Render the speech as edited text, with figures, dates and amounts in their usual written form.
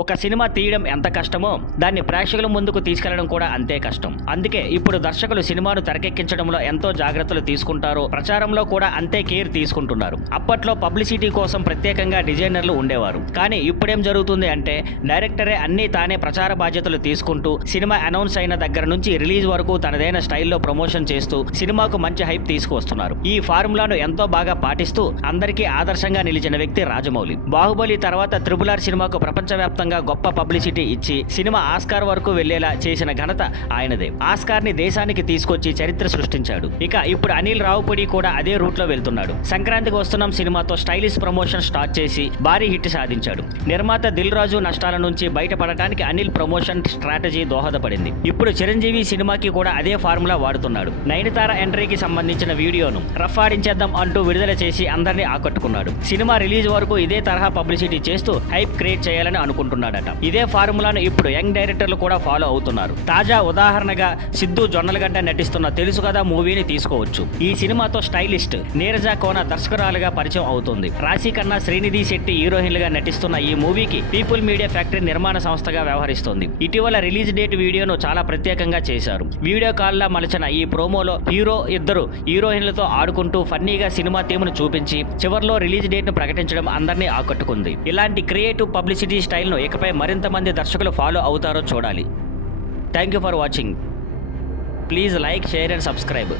ఒక సినిమా తీయడం ఎంత కష్టమో దాన్ని ప్రేక్షకుల ముందుకు తీసుకెళ్లడం కూడా అంతే కష్టం. అందుకే ఇప్పుడు దర్శకులు సినిమాను తెరకెక్కించడంలో ఎంతో జాగ్రత్తలు తీసుకుంటారో ప్రచారంలో కూడా అంతే కేర్ తీసుకుంటున్నారు. అప్పట్లో పబ్లిసిటీ కోసం ప్రత్యేకంగా డిజైనర్లు ఉండేవారు. కానీ ఇప్పుడేం జరుగుతుంది అంటే డైరెక్టరే అన్నీ తానే ప్రచార బాధ్యతలు తీసుకుంటూ సినిమా అనౌన్స్ అయిన దగ్గర నుంచి రిలీజ్ వరకు తనదైన స్టైల్లో ప్రమోషన్ చేస్తూ సినిమాకు మంచి హైప్ తీసుకువస్తున్నారు. ఈ ఫార్ములాను ఎంతో బాగా పాటిస్తూ అందరికీ ఆదర్శంగా నిలిచిన వ్యక్తి రాజమౌళి. బాహుబలి తర్వాత RRR సినిమాకు ప్రపంచవ్యాప్తంగా గొప్ప పబ్లిసిటీ ఇచ్చి సినిమా ఆస్కార్ వరకు వెళ్లేలా చేసిన ఘనత ఆయనదే. ఆస్కార్ ని దేశానికి తీసుకొచ్చి చరిత్ర సృష్టించాడు. ఇక ఇప్పుడు అనిల్ రావుపూడి కూడా అదే రూట్ లో వెళ్తున్నాడు. సంక్రాంతికి వస్తున్నాం సినిమాతో స్టైలిష్ ప్రమోషన్ స్టార్ట్ చేసి భారీ హిట్ సాధించాడు. నిర్మాత దిల్ రాజు నష్టాల నుంచి బయటపడటానికి అనిల్ ప్రమోషన్ స్ట్రాటజీ దోహదపడింది. ఇప్పుడు చిరంజీవి సినిమాకి కూడా అదే ఫార్ములా వాడుతున్నాడు. నయనతార ఎంట్రీకి సంబంధించిన వీడియోను రఫ్ ఆడించేద్దాం అంటూ విడుదల చేసి అందరినీ ఆకట్టుకున్నాడు. సినిమా రిలీజ్ వరకు ఇదే తరహా పబ్లిసిటీ చేస్తూ హైప్ క్రియేట్ చేయాలని అనుకుంటున్నాడట. ఇదే ఫార్ములాను ఇప్పుడు యంగ్ డైరెక్టర్లు కూడా ఫాలో అవుతున్నారు. తాజా ఉదాహరణగా సిద్ధు జొన్నలగడ్డ నటిస్తున్న తెలుసు కదా మూవీని తీసుకోవచ్చు. ఈ సినిమాతో స్టైలిస్ట్ నీరజ కోన దర్శకురాలుగా పరిచయం అవుతుంది. రాశి ఖన్నా, శ్రీనిధి శెట్టి హీరోయిన్లుగా నటిస్తున్న ఈ మూవీకి పీపుల్ మీడియా ఫ్యాక్టరీ నిర్మాణ సంస్థగా వ్యవహరిస్తోంది. ఇటీవల రిలీజ్ డేట్ వీడియోను చాలా ప్రత్యేకంగా చేశారు. వీడియో కాల్లా మలచిన ఈ ప్రోమోలో హీరో ఇద్దరు హీరోయిన్లతో ఆడుకుంటూ ఫన్నీగా సినిమా థీమ్ను చూపించి చివర్లో రిలీజ్ డేట్ ను ప్రకటించడం అందరినీ ఆకట్టుకుంది. ఇలాంటి క్రియేటివ్ పబ్లిసిటీ స్టైల్ను ఇకపై మరింత మంది దర్శకులు ఫాలో అవుతారో చూడాలి. Thank you for watching. Please like, share and subscribe.